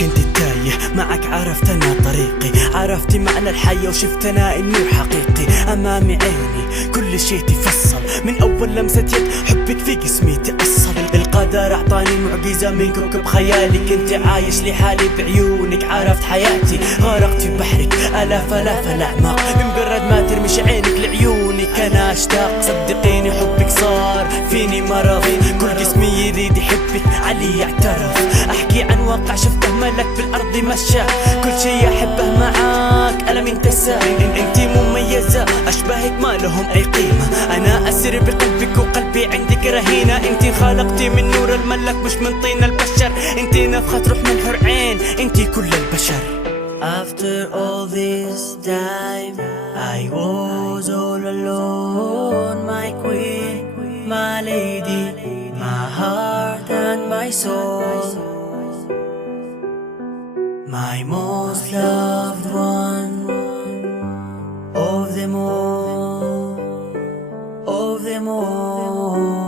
كنت تايه معك، عرفت انا طريقي، عرفتي معنى الحياة وشفت انا انه حقيقي. امامي عيني كل شي تفصل، من اول لمسة يد حبك في جسمي تأصل. القدر اعطاني معجزة من كوكب خيالي، كنت عايش لحالي بعيونك، عرفت حياتي غرقت في بحرك الاف الاعماق. بمجرد ما ترمش عينك لعيونك انا اشتاق، صدقيني حبك صار فيني مرض، كل جسمي يريد يحبك علي يعترف. احكي عن واقع شفته ملك في الارض مشى، كل شي احبه معاك ألم انتسى. انتي مميزة اشباهك ما لهم اي قيمة، انا اسر بقلبك وقلبي عندك رهينة. انتي خلقتي من نور الملك مش من طين البشر، انتي نفخة روح من حور عين، انتي كل البشر. After all this time I was all alone, my queen, my lady, my heart and my soul, my most loved one, of them all, of them all.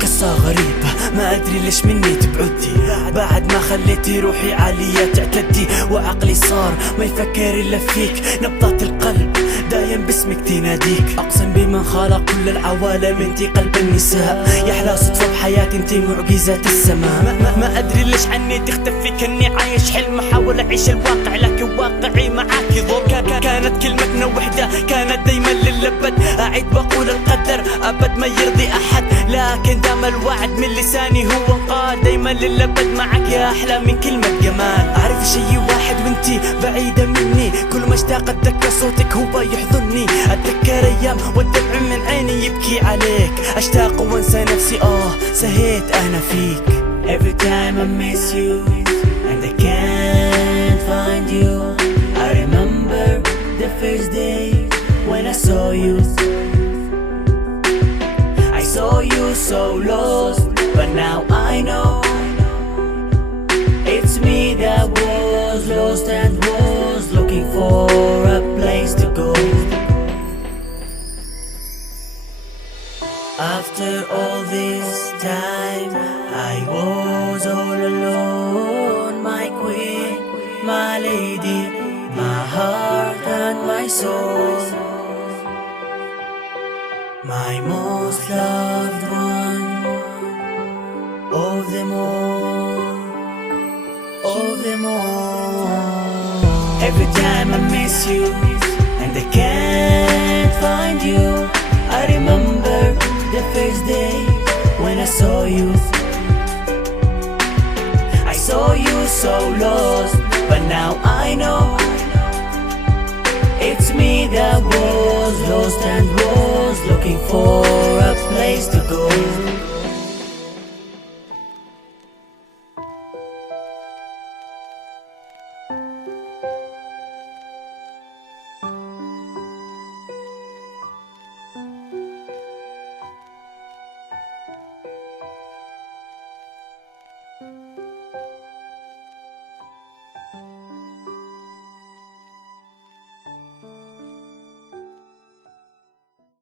قصة غريبة ما أدري ليش مني تبعدي، بعد ما خليتي روحي عالية تعتدي، وعقلي صار ما يفكر إلا فيك. نبضات القلب دايم باسمك تناديك، أقسم بمن خلق كل العوالم انتي قلب النساء. يحلى صدفة بحياتي انتي معجزة السماء. ما أدري ليش عني تختفي، كأني عايش حلم أحاول أعيش الواقع، لكن واقعي معاكي ظلم. كانت كلمتنا وحدة كانت دايما للأبد، أعيد وأقول القدر أبد ما يرضي أحد، لكن دام الوعد من لساني هو انقاد دايما للأبد معك يا أحلى من كلمة جمال. أعرف شي واحد وانتي بعيدة مني، كل ما اشتاق أتذكر صوتك هو يحضني، أتذكر أيام والدمع من عيني يبكي عليك، أشتاق وانسى نفسي سهيت أنا فيك. Every time I miss you and I can't find you, I remember the first day when I saw you. I saw you so lost, but now I know it's me that was lost and was looking for a place to go. After all this time I was all alone, my queen, my lady, my heart and my soul, my most loved one, of them all, of them all. Every time I miss you and I can't find you, I remember the first day when I saw you. I saw you so lost, but now I know it's me that was lost and was looking for a place to go.